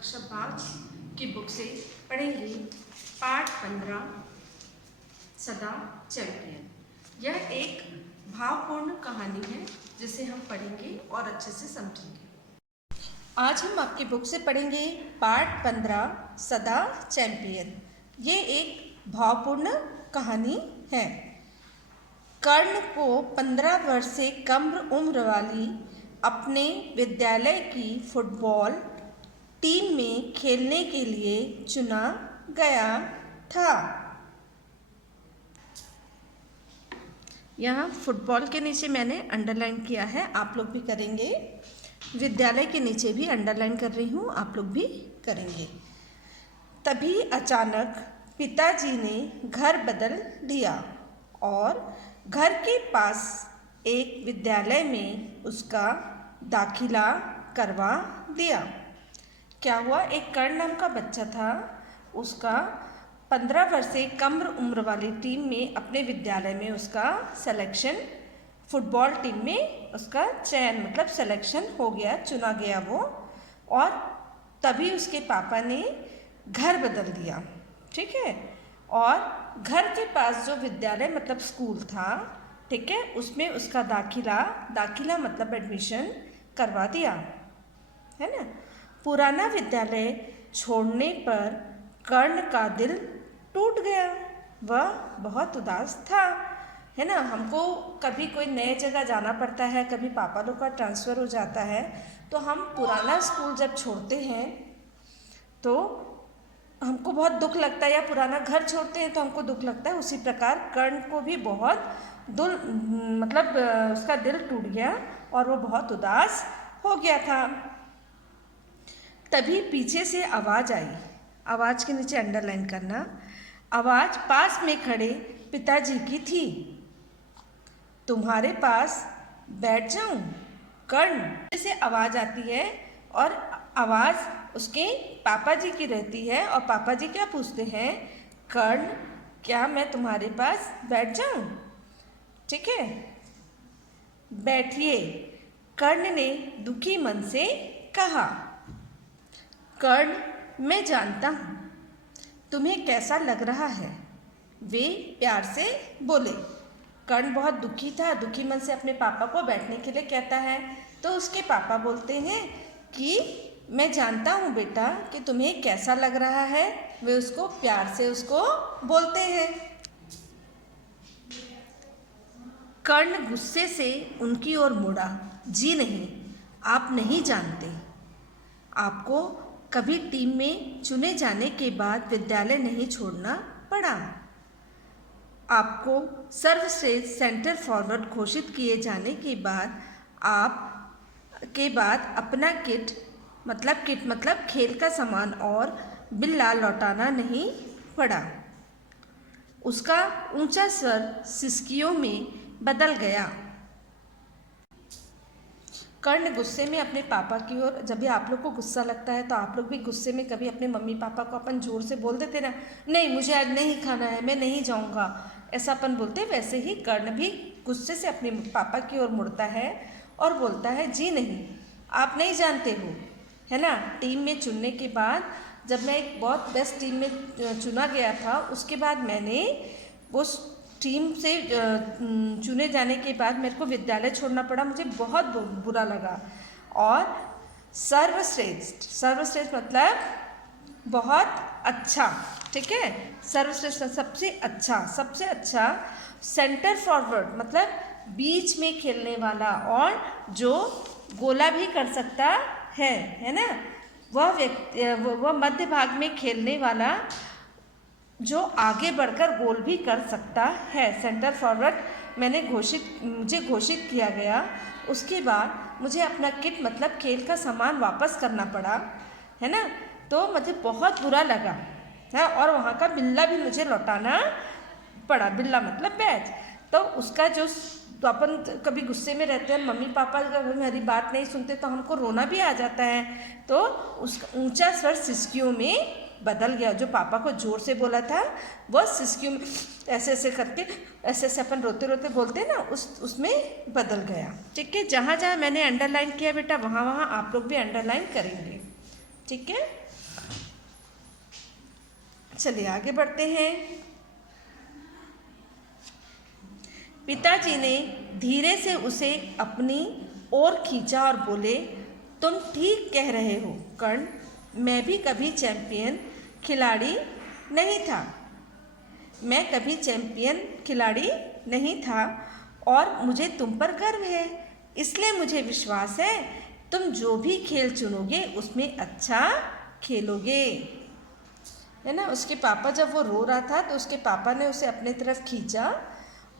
कक्षा 5 की बुक से पढ़ेंगे पाठ 15 सदा चैंपियन। यह एक भावपूर्ण कहानी है जिसे हम पढ़ेंगे और अच्छे से समझेंगे। आज हम आपकी बुक से पढ़ेंगे पाठ 15 सदा चैंपियन। ये एक भावपूर्ण कहानी है। कर्ण को 15 वर्ष से कम उम्र वाली अपने विद्यालय की फुटबॉल टीम में खेलने के लिए चुना गया था। यहाँ फुटबॉल के नीचे मैंने अंडरलाइन किया है, आप लोग भी करेंगे। विद्यालय के नीचे भी अंडरलाइन कर रही हूँ, आप लोग भी करेंगे। तभी अचानक पिताजी ने घर बदल दिया और घर के पास एक विद्यालय में उसका दाखिला करवा दिया। क्या हुआ, एक कर्ण नाम का बच्चा था, उसका 15 वर्ष से कम उम्र वाली टीम में अपने विद्यालय में उसका सिलेक्शन, फुटबॉल टीम में उसका चयन मतलब सिलेक्शन हो गया, चुना गया वो। और तभी उसके पापा ने घर बदल दिया, ठीक है। और घर के पास जो विद्यालय मतलब स्कूल था, ठीक है, उसमें उसका दाखिला मतलब एडमिशन करवा दिया, है ना। पुराना विद्यालय छोड़ने पर कर्ण का दिल टूट गया, वह बहुत उदास था, है ना। हमको कभी कोई नए जगह जाना पड़ता है, कभी पापा लोग का ट्रांसफ़र हो जाता है, तो हम पुराना स्कूल जब छोड़ते हैं तो हमको बहुत दुख लगता है, या पुराना घर छोड़ते हैं तो हमको दुख लगता है। उसी प्रकार कर्ण को भी बहुत मतलब उसका दिल टूट गया और वो बहुत उदास हो गया था। तभी पीछे से आवाज़ आई, आवाज़ के नीचे अंडरलाइन करना। आवाज़ पास में खड़े पिताजी की थी। तुम्हारे पास बैठ जाऊं? कर्ण से आवाज़ आती है और आवाज़ उसके पापा जी की रहती है और पापा जी क्या पूछते हैं, कर्ण क्या मैं तुम्हारे पास बैठ जाऊं? ठीक है, बैठिए, कर्ण ने दुखी मन से कहा। कर्ण, मैं जानता हूँ तुम्हें कैसा लग रहा है, वे प्यार से बोले। कर्ण बहुत दुखी था, दुखी मन से अपने पापा को बैठने के लिए कहता है, तो उसके पापा बोलते हैं कि मैं जानता हूँ बेटा कि तुम्हें कैसा लग रहा है, वे उसको प्यार से उसको बोलते हैं। कर्ण गुस्से से उनकी ओर मुड़ा। जी नहीं, आप नहीं जानते, आपको कभी टीम में चुने जाने के बाद विद्यालय नहीं छोड़ना पड़ा। आपको सर्वश्रेष्ठ सेंटर फॉरवर्ड घोषित किए जाने के बाद अपना किट मतलब खेल का सामान और बिल्ला लौटाना नहीं पड़ा। उसका ऊंचा स्वर सिसकियों में बदल गया। कर्ण गुस्से में अपने पापा की ओर, जब भी आप लोग को गुस्सा लगता है तो आप लोग भी गुस्से में कभी अपने मम्मी पापा को अपन जोर से बोल देते ना, नहीं मुझे आज नहीं खाना है, मैं नहीं जाऊंगा, ऐसा अपन बोलते। वैसे ही कर्ण भी गुस्से से अपने पापा की ओर मुड़ता है और बोलता है, जी नहीं, आप नहीं जानते हो, है ना। टीम में चुनने के बाद जब मैं एक बहुत बेस्ट टीम में चुना गया था, उसके बाद मैंने उस टीम से चुने जाने के बाद मेरे को विद्यालय छोड़ना पड़ा, मुझे बहुत बुरा लगा। और सर्वश्रेष्ठ मतलब बहुत अच्छा, ठीक है, सर्वश्रेष्ठ सबसे अच्छा सेंटर फॉरवर्ड मतलब बीच में खेलने वाला और जो गोला भी कर सकता है ना, वह व्यक्ति, वह मध्य भाग में खेलने वाला जो आगे बढ़कर गोल भी कर सकता है, सेंटर फॉरवर्ड मुझे घोषित किया गया। उसके बाद मुझे अपना किट मतलब खेल का सामान वापस करना पड़ा, है ना, तो मुझे बहुत बुरा लगा है। और वहाँ का बिल्ला भी मुझे लौटाना पड़ा, बिल्ला मतलब बैच। तो उसका जो, तो अपन कभी गुस्से में रहते हैं, मम्मी पापा कभी मेरी बात नहीं सुनते तो हमको रोना भी आ जाता है, तो उसका ऊंचा स्वर सिसकियों में बदल गया। जो पापा को जोर से बोला था वो सिसकियों में ऐसे करके ऐसे अपन रोते रोते बोलते ना, उसमें बदल गया। ठीक है, जहाँ जहाँ मैंने अंडरलाइन किया बेटा, वहाँ वहाँ आप लोग भी अंडरलाइन करेंगे, ठीक है। चलिए आगे बढ़ते हैं। पिताजी ने धीरे से उसे अपनी ओर खींचा और बोले, तुम ठीक कह रहे हो कर्ण, मैं भी कभी चैंपियन खिलाड़ी नहीं था। मैं कभी चैंपियन खिलाड़ी नहीं था और मुझे तुम पर गर्व है। इसलिए मुझे विश्वास है तुम जो भी खेल चुनोगे उसमें अच्छा खेलोगे। है ना। उसके पापा जब वो रो रहा था तो उसके पापा ने उसे अपने तरफ खींचा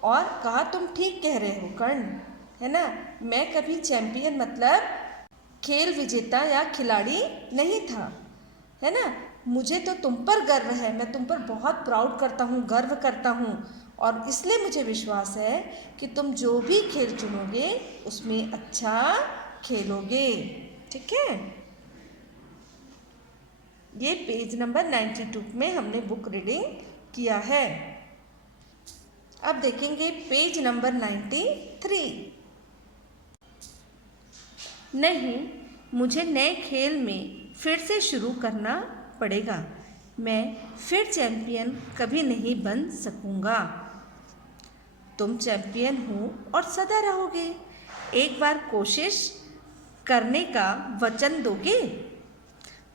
और कहा, तुम ठीक कह रहे हो कर्ण, है ना, मैं कभी चैंपियन मतलब खेल विजेता या खिलाड़ी नहीं था, है ना। मुझे तो तुम पर गर्व है, मैं तुम पर बहुत प्राउड करता हूँ, गर्व करता हूँ और इसलिए मुझे विश्वास है कि तुम जो भी खेल चुनोगे उसमें अच्छा खेलोगे। ठीक है। ये पेज नंबर 92 में हमने बुक रीडिंग किया है। अब देखेंगे पेज नंबर 93। नहीं, मुझे नए खेल में फिर से शुरू करना पड़ेगा। मैं फिर चैंपियन कभी नहीं बन सकूंगा। तुम चैंपियन हो और सदा रहोगे। एक बार कोशिश करने का वचन दोगे?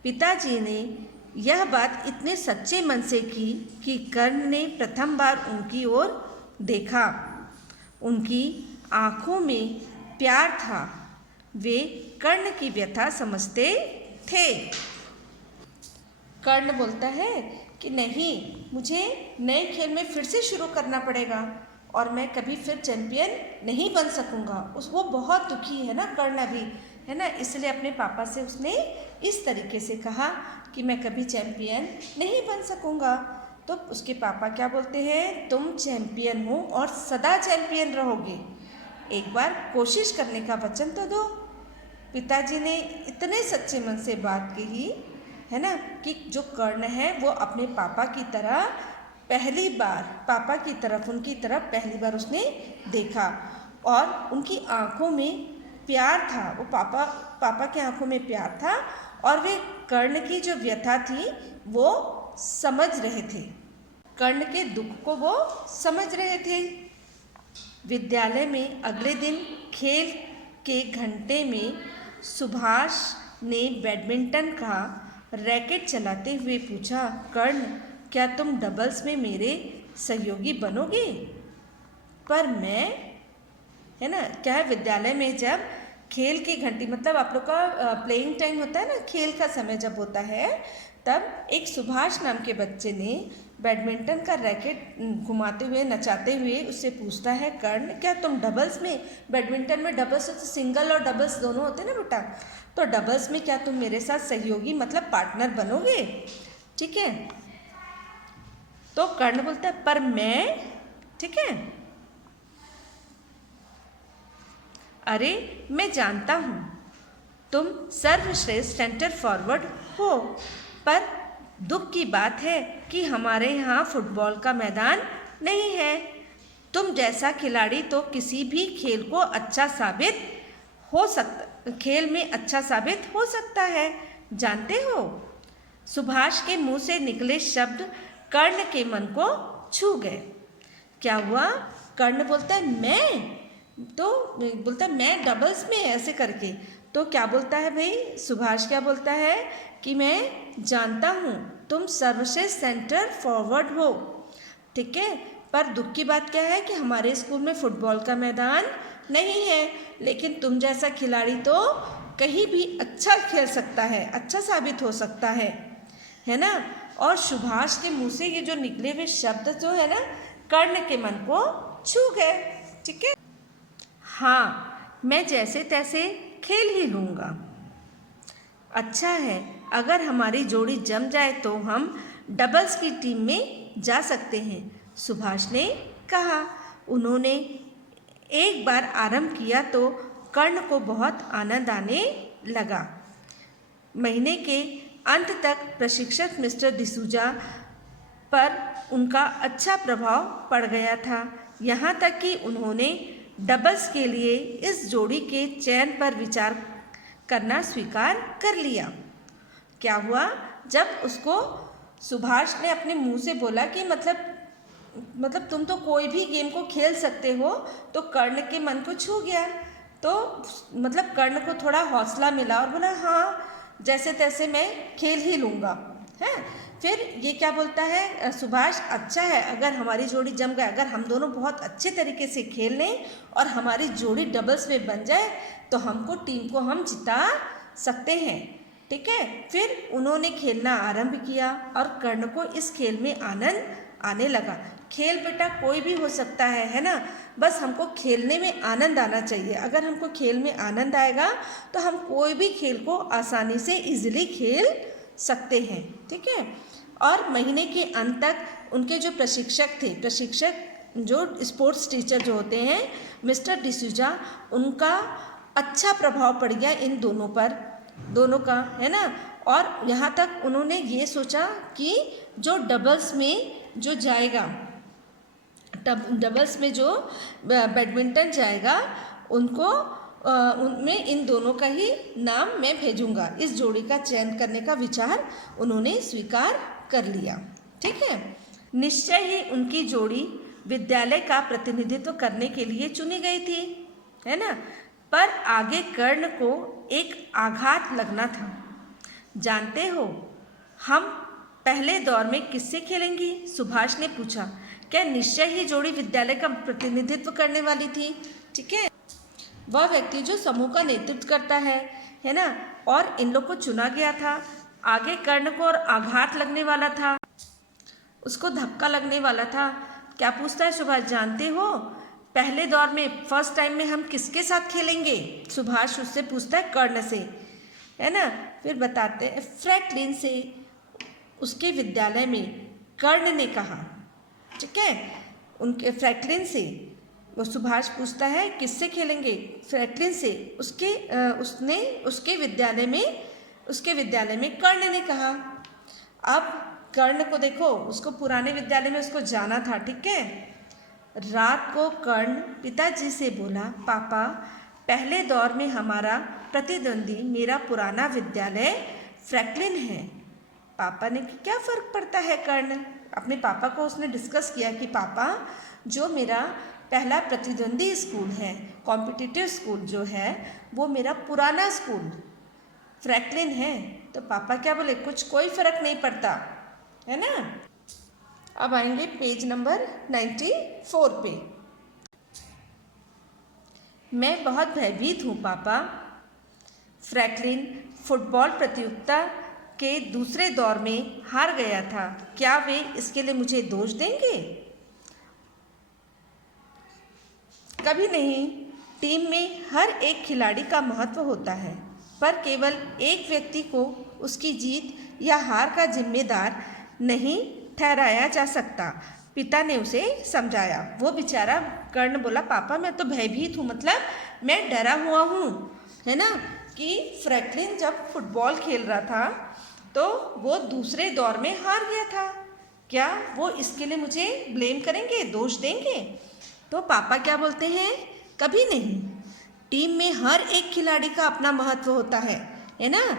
पिताजी ने यह बात इतने सच्चे मन से की कि कर्ण ने प्रथम बार उनकी ओर देखा। उनकी आँखों में प्यार था। वे कर्ण की व्यथा समझते थे। कर्ण बोलता है कि नहीं, मुझे नए खेल में फिर से शुरू करना पड़ेगा और मैं कभी फिर चैंपियन नहीं बन सकूंगा। वो बहुत दुखी है ना, कर्ण अभी, है ना, इसलिए अपने पापा से उसने इस तरीके से कहा कि मैं कभी चैंपियन नहीं बन सकूंगा। तो उसके पापा क्या बोलते हैं, तुम चैंपियन हो और सदा चैंपियन रहोगे। एक बार कोशिश करने का वचन तो दो। पिताजी ने इतने सच्चे मन से बात कही, है ना, कि जो कर्ण है वो अपने पापा की तरह पहली बार, पापा की तरफ, उनकी तरफ पहली बार उसने देखा और उनकी आंखों में प्यार था। वो पापा के आंखों में प्यार था और वे कर्ण की जो व्यथा थी वो समझ रहे थे। कर्ण के दुख को वो समझ रहे थे। विद्यालय में अगले दिन खेल के घंटे में सुभाष ने बैडमिंटन का रैकेट चलाते हुए पूछा, कर्ण, क्या तुम डबल्स में मेरे सहयोगी बनोगे? पर मैं, है ना, क्या है, विद्यालय में जब खेल की घंटी मतलब आप लोग का प्लेइंग टाइम होता है ना, खेल का समय जब होता है, तब एक सुभाष नाम के बच्चे ने बैडमिंटन का रैकेट घुमाते हुए, नचाते हुए उससे पूछता है, कर्ण, क्या तुम डबल्स में, बैडमिंटन में डबल्स तो सिंगल और डबल्स दोनों होते हैं ना बेटा, तो डबल्स में क्या तुम मेरे साथ सहयोगी मतलब पार्टनर बनोगे? ठीक है। तो कर्ण बोलता है, पर मैं, ठीक है, अरे मैं जानता हूँ तुम सर्वश्रेष्ठ सेंटर फॉरवर्ड हो, पर दुख की बात है कि हमारे यहाँ फुटबॉल का मैदान नहीं है। तुम जैसा खिलाड़ी तो किसी भी खेल को अच्छा साबित हो सकता, खेल में अच्छा साबित हो सकता है, जानते हो। सुभाष के मुंह से निकले शब्द कर्ण के मन को छू गए। क्या हुआ? कर्ण बोलता है मैं, तो बोलता है मैं डबल्स में, ऐसे करके। तो क्या बोलता है भाई सुभाष, क्या बोलता है कि मैं जानता हूँ तुम सर्वश्रेष्ठ सेंटर फॉरवर्ड हो, ठीक है, पर दुख की बात क्या है कि हमारे स्कूल में फुटबॉल का मैदान नहीं है, लेकिन तुम जैसा खिलाड़ी तो कहीं भी अच्छा खेल सकता है, अच्छा साबित हो सकता है ना। और सुभाष के मुंह से ये जो निकले हुए शब्द जो है ना, कर्ण के मन को छू गए। ठीक है। हाँ, मैं जैसे तैसे खेल ही लूँगा। अच्छा है, अगर हमारी जोड़ी जम जाए तो हम डबल्स की टीम में जा सकते हैं, सुभाष ने कहा। उन्होंने एक बार आरंभ किया तो कर्ण को बहुत आनंद आने लगा। महीने के अंत तक प्रशिक्षक मिस्टर डिसूजा पर उनका अच्छा प्रभाव पड़ गया था, यहाँ तक कि उन्होंने डबल्स के लिए इस जोड़ी के चयन पर विचार करना स्वीकार कर लिया। क्या हुआ? जब उसको सुभाष ने अपने मुंह से बोला कि मतलब तुम तो कोई भी गेम को खेल सकते हो, तो कर्ण के मन को छू गया। तो मतलब कर्ण को थोड़ा हौसला मिला और बोला हाँ जैसे तैसे मैं खेल ही लूँगा, है। फिर ये क्या बोलता है सुभाष, अच्छा है अगर हमारी जोड़ी जम गए, अगर हम दोनों बहुत अच्छे तरीके से खेल लें और हमारी जोड़ी डबल्स में बन जाए तो हमको टीम को हम जिता सकते हैं, ठीक है। फिर उन्होंने खेलना आरंभ किया और कर्ण को इस खेल में आनंद आने लगा। खेल बेटा कोई भी हो सकता है ना, बस हमको खेलने में आनंद आना चाहिए। अगर हमको खेल में आनंद आएगा तो हम कोई भी खेल को आसानी से इजीली खेल सकते हैं, ठीक है। और महीने के अंत तक उनके जो प्रशिक्षक जो स्पोर्ट्स टीचर जो होते हैं मिस्टर डिसूजा, उनका अच्छा प्रभाव पड़ गया इन दोनों पर, दोनों का, है ना। और यहाँ तक उन्होंने ये सोचा कि जो डबल्स में जो जाएगा, डबल्स में जो बैडमिंटन जाएगा उनको उनमें इन दोनों का ही नाम मैं भेजूंगा। इस जोड़ी का चयन करने का विचार उन्होंने स्वीकार कर लिया, ठीक है। निश्चय ही उनकी जोड़ी विद्यालय का प्रतिनिधित्व करने के लिए चुनी गई थी, है ना। पर आगे कर्ण को एक आघात लगना था। जानते हो हम पहले दौर में किससे खेलेंगी, सुभाष ने पूछा। क्या निश्चय ही जोड़ी विद्यालय का प्रतिनिधित्व करने वाली थी, ठीक है। वह व्यक्ति जो समूह का नेतृत्व करता है ना, और इन लोग को चुना गया था। आगे कर्ण को और आघात लगने वाला था, उसको धक्का लगने वाला था। क्या पूछता है सुभाष, जानते हो पहले दौर में फर्स्ट टाइम में हम किसके साथ खेलेंगे, सुभाष उससे पूछता है कर्ण से, है ना। फिर बताते हैं फ्रैंकलिन से, उसके विद्यालय में कर्ण ने कहा, ठीक है। उनके फ्रैंकलिन से वो सुभाष पूछता है किससे खेलेंगे, फ्रैंकलिन से। उसके विद्यालय में कर्ण ने कहा। अब कर्ण को देखो, उसको पुराने विद्यालय में उसको जाना था, ठीक है। रात को कर्ण पिताजी से बोला, पापा पहले दौर में हमारा प्रतिद्वंदी मेरा पुराना विद्यालय फ्रैंकलिन है। पापा ने कि क्या फ़र्क पड़ता है कर्ण, अपने पापा को उसने डिस्कस किया कि पापा जो मेरा पहला प्रतिद्वंदी स्कूल है, कॉम्पिटिटिव स्कूल जो है, वो मेरा पुराना स्कूल फ्रैंकलिन है। तो पापा क्या बोले, कोई फ़र्क नहीं पड़ता, है ना। अब आएंगे पेज नंबर 94 पे। मैं बहुत भयभीत हूँ पापा, फ्रैंकलिन फुटबॉल प्रतियोगिता के दूसरे दौर में हार गया था। क्या वे इसके लिए मुझे दोष देंगे? कभी नहीं। टीम में हर एक खिलाड़ी का महत्व होता है, पर केवल एक व्यक्ति को उसकी जीत या हार का जिम्मेदार नहीं ठहराया जा सकता, पिता ने उसे समझाया। वो बेचारा कर्ण बोला, पापा मैं तो भयभीत हूँ, मतलब मैं डरा हुआ हूँ, है ना, कि फ्रैंकलिन जब फुटबॉल खेल रहा था तो वो दूसरे दौर में हार गया था। क्या वो इसके लिए मुझे ब्लेम करेंगे, दोष देंगे? तो पापा क्या बोलते हैं, कभी नहीं। टीम में हर एक खिलाड़ी का अपना महत्व होता है ना,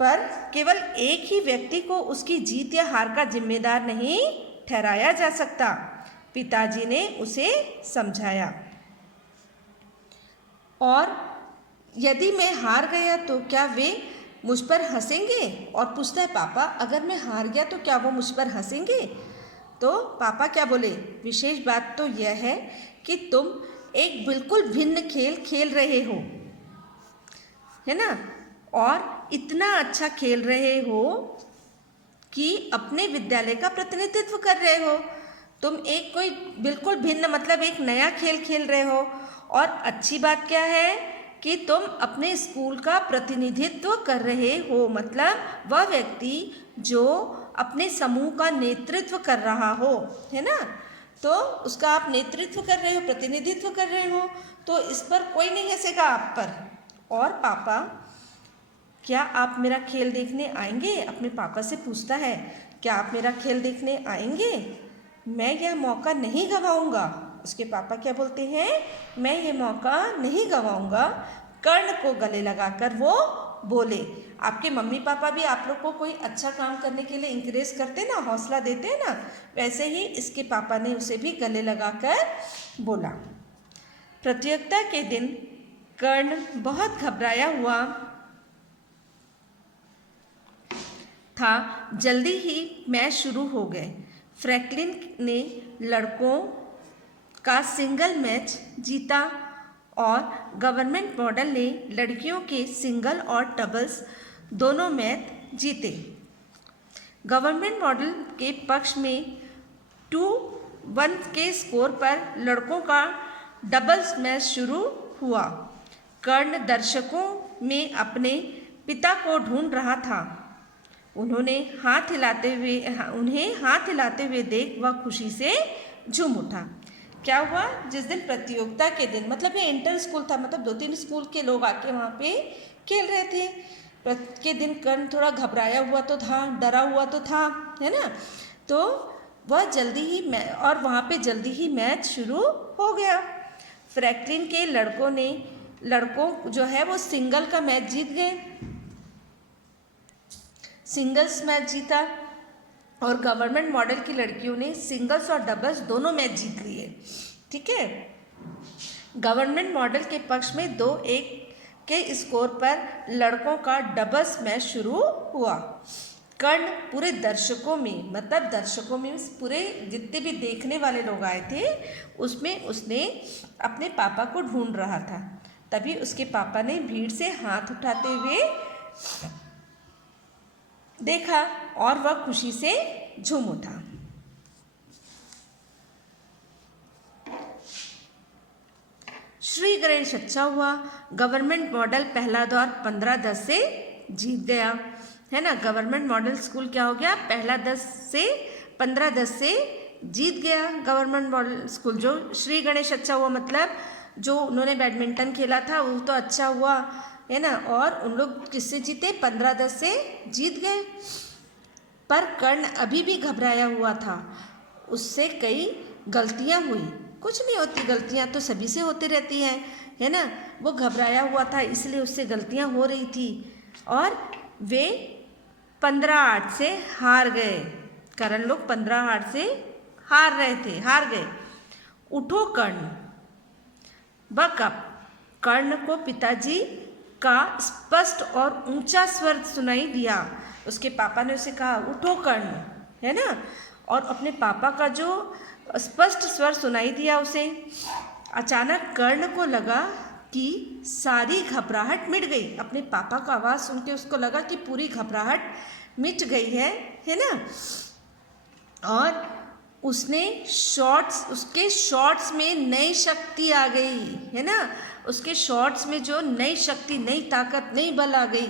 पर केवल एक ही व्यक्ति को उसकी जीत या हार का जिम्मेदार नहीं ठहराया जा सकता, पिताजी ने उसे समझाया। और यदि मैं हार गया तो क्या वे मुझ पर हंसेंगे? और पूछता है पापा अगर मैं हार गया तो क्या वो मुझ पर हंसेंगे? तो पापा क्या बोले, विशेष बात तो यह है कि तुम एक बिल्कुल भिन्न खेल खेल रहे हो, है ना, और इतना अच्छा खेल रहे हो कि अपने विद्यालय का प्रतिनिधित्व कर रहे हो। तुम एक कोई बिल्कुल भिन्न मतलब एक नया खेल खेल रहे हो, और अच्छी बात क्या है कि तुम अपने स्कूल का प्रतिनिधित्व कर रहे हो, मतलब वह व्यक्ति जो अपने समूह का नेतृत्व कर रहा हो, है ना, तो उसका आप नेतृत्व कर रहे हो, प्रतिनिधित्व कर रहे हो, तो इस पर कोई नहीं हंसेगा आप पर। और पापा क्या आप मेरा खेल देखने आएंगे? अपने पापा से पूछता है, क्या आप मेरा खेल देखने आएंगे? मैं यह मौका नहीं गंवाऊंगा। उसके पापा क्या बोलते हैं, मैं ये मौका नहीं गंवाऊंगा। कर्ण को गले लगाकर वो बोले। आपके मम्मी पापा भी आप लोग को कोई अच्छा काम करने के लिए इंकरेज करते ना, हौसला देते हैं ना, वैसे ही इसके पापा ने उसे भी गले लगाकर बोला। प्रतियोगिता के दिन कर्ण बहुत घबराया हुआ था। जल्दी ही मैच शुरू हो गए। फ्रैंकलिन ने लड़कों का सिंगल मैच जीता और गवर्नमेंट मॉडल ने लड़कियों के सिंगल और डबल्स दोनों मैच जीते। गवर्नमेंट मॉडल के पक्ष में 2-1 के स्कोर पर लड़कों का डबल्स मैच शुरू हुआ। कर्ण दर्शकों में अपने पिता को ढूंढ रहा था। उन्हें हाथ हिलाते हुए देख वह खुशी से झूम उठा। क्या हुआ, जिस दिन प्रतियोगिता के दिन, मतलब ये इंटर स्कूल था, मतलब 2-3 स्कूल के लोग आके वहाँ पे खेल रहे थे, के दिन कर्ण थोड़ा घबराया हुआ तो था, डरा हुआ तो था, है ना। तो वह जल्दी ही और वहाँ पे जल्दी ही मैच शुरू हो गया। फ्रैंकलिन के लड़कों जो है वो सिंगल का मैच जीत गए, सिंगल्स मैच जीता, और गवर्नमेंट मॉडल की लड़कियों ने सिंगल्स और डबल्स दोनों मैच जीत लिए। ठीक है। गवर्नमेंट मॉडल के पक्ष में 2-1 के स्कोर पर लड़कों का डबल्स मैच शुरू हुआ। कर्ण पूरे दर्शकों में पूरे जितने भी देखने वाले लोग आए थे उसमें उसने अपने पापा को ढूंढ रहा था। तभी उसके पापा ने भीड़ से हाथ उठाते हुए देखा और वह खुशी से झूम उठा। श्री गणेश अच्छा हुआ। गवर्नमेंट मॉडल पहला दौर 15-10 से जीत गया, है ना। गवर्नमेंट मॉडल स्कूल क्या हो गया, पहला 15-10 से जीत गया। गवर्नमेंट मॉडल स्कूल जो श्री गणेश अच्छा हुआ, मतलब जो उन्होंने बैडमिंटन खेला था वो तो अच्छा हुआ, है ना। और उन लोग किससे जीते, 15-10 से जीत गए। पर कर्ण अभी भी घबराया हुआ था। उससे कई गलतियां हुई। कुछ नहीं होती, गलतियां तो सभी से होती रहती हैं, है ना। वो घबराया हुआ था इसलिए उससे गलतियां हो रही थी और वे 15-8 से हार गए। कर्ण लोग 15-8 से हार गए। उठो कर्ण। वह कब कर्ण को पिताजी का स्पष्ट और ऊंचा स्वर सुनाई दिया। उसके पापा ने उसे कहा उठो कर्ण, है ना। और अपने पापा का जो स्पष्ट स्वर सुनाई दिया उसे, अचानक कर्ण को लगा कि सारी घबराहट मिट गई। अपने पापा का आवाज़ सुन के उसको लगा कि पूरी घबराहट मिट गई है ना। और उसके शॉट्स में नई शक्ति आ गई, है ना। उसके शॉट्स में जो नई शक्ति, नई ताकत, नई बल आ गई,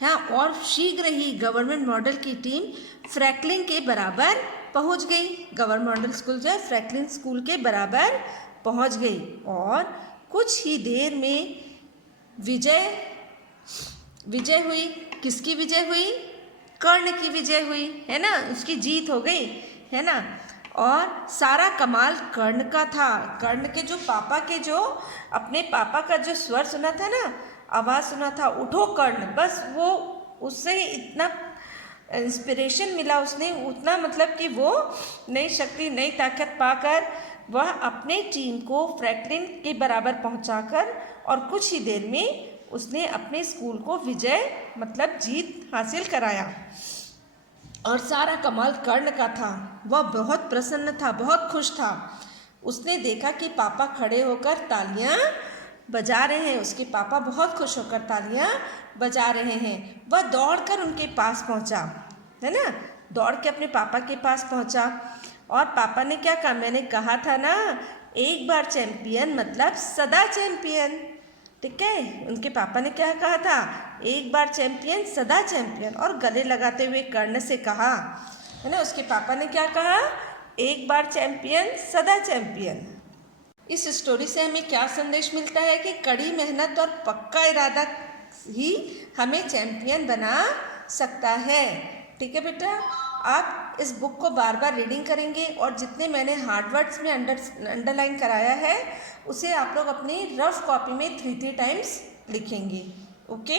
हाँ। और शीघ्र ही गवर्नमेंट मॉडल की टीम फ्रैंकलिन के बराबर पहुंच गई। गवर्नमेंट मॉडल स्कूल जो है फ्रैंकलिन स्कूल के बराबर पहुंच गई और कुछ ही देर में विजय हुई। किसकी विजय हुई, कर्ण की विजय हुई, है ना। उसकी जीत हो गई, है ना। और सारा कमाल कर्ण का था। कर्ण के जो पापा के जो अपने पापा का जो स्वर सुना था ना, आवाज़ सुना था उठो कर्ण, बस वो उससे इतना इंस्पिरेशन मिला, उसने उतना मतलब कि वो नई शक्ति, नई ताकत पाकर वह अपने टीम को फ्रैंकलिन के बराबर पहुंचाकर और कुछ ही देर में उसने अपने स्कूल को विजय मतलब जीत हासिल कराया। और सारा कमाल कर्ण का था। वह बहुत प्रसन्न था, बहुत खुश था। उसने देखा कि पापा खड़े होकर तालियां बजा रहे हैं। उसके पापा बहुत खुश होकर तालियां बजा रहे हैं। वह दौड़कर उनके पास पहुंचा, है ना। दौड़ के अपने पापा के पास पहुंचा और पापा ने क्या कहा, मैंने कहा था ना, एक बार चैंपियन मतलब सदा चैंपियन। ठीक है, उनके पापा ने क्या कहा था, एक बार चैंपियन सदा चैंपियन। और गले लगाते हुए कर्ण से कहा, है ना, उसके पापा ने क्या कहा, एक बार चैंपियन सदा चैंपियन। इस स्टोरी से हमें क्या संदेश मिलता है कि कड़ी मेहनत और पक्का इरादा ही हमें चैंपियन बना सकता है। ठीक है बेटा, आप इस बुक को बार बार रीडिंग करेंगे और जितने मैंने हार्ड वर्ड्स में अंडरलाइन कराया है उसे आप लोग अपनी रफ कॉपी में 3 टाइम्स लिखेंगे। ओके।